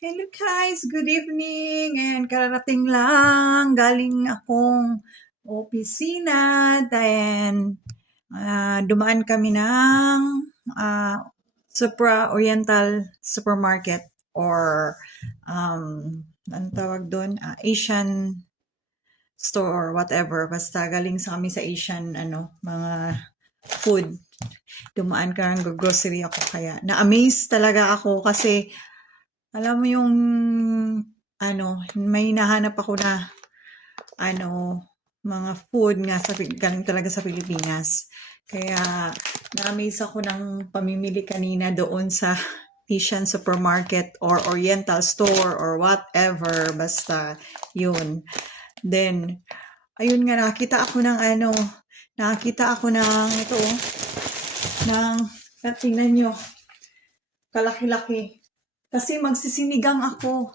Hello guys, good evening and kararating lang galing akong opisina then dumaan kami ng Supra Oriental Supermarket or anong tawag doon? Asian store or whatever. Basta galing sa kami sa Asian mga food. Dumaan ka ng grocery ako kaya na-amaze talaga ako kasi alam mo yung may hinahanap ako na mga food nga galing talaga sa Pilipinas. Kaya na-amaze ako ng pamimili kanina doon sa Asian supermarket or Oriental store or whatever. Basta yun. Then, ayun nga, nakakita ako ng ito, tingnan nyo, kalaki-laki. Kasi magsisinigang ako.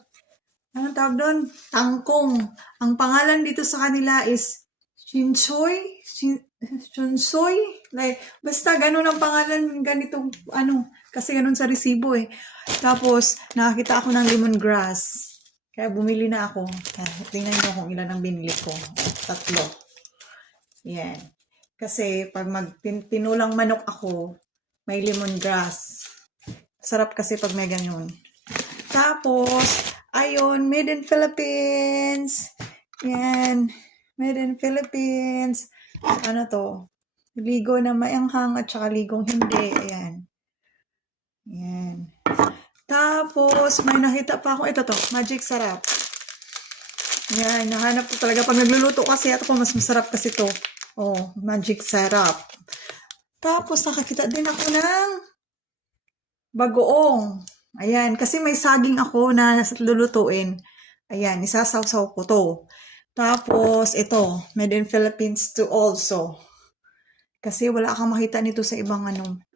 Anong tawag doon? Tangkong. Ang pangalan dito sa kanila is Chinsoy? Chunsoy? Like, basta ganun ang pangalan ganitong kasi ganun sa resibo eh. Tapos, nakakita ako ng lemongrass. Kaya bumili na ako. Tingnan nyo kung ilan ang binili ko. 3. Yan. Kasi pag tinulang manok ako, may lemongrass. Sarap kasi pag may ganun. Tapos, ayun, made in Philippines. Yan. Made in Philippines. Ano to? Ligo na maanghang at saka ligong hindi. Ayan. Yan. Tapos, may nakita pa ako. Ito to, Magic Sarap. Yan, nahanap ko talaga. Pag nagluluto kasi, ako mas masarap kasi to. Oh, Magic Sarap. Tapos, nakakita din ako ng bagoong. Ayan, kasi may saging ako na lulutuin. Ayan, isasawsaw ko to. Tapos, ito, made in Philippines to also. Kasi wala kang makita nito sa ibang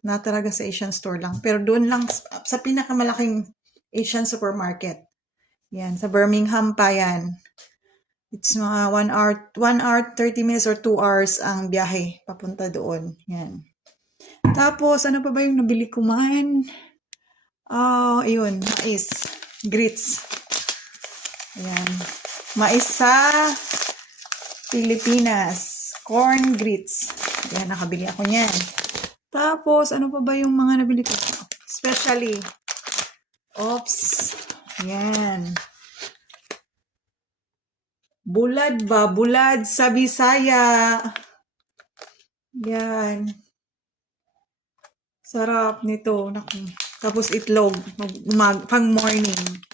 na talaga sa Asian store lang. Pero doon lang, sa pinakamalaking Asian supermarket. Yan, sa Birmingham pa yan. It's mga 1 hour, 30 minutes or 2 hours ang biyahe papunta doon. Yan. Tapos, ano pa ba yung nabili ko man? Ayun, mais. Grits. Ayan. Mais sa Pilipinas. Corn grits. Ayan, nakabili ako niyan. Tapos, ano pa ba yung mga nabili ko? Especially, Ayan. Bulad ba? Bulad sa Bisaya. Yan. Sarap nito. Naku. Tapos itlog. Pang morning.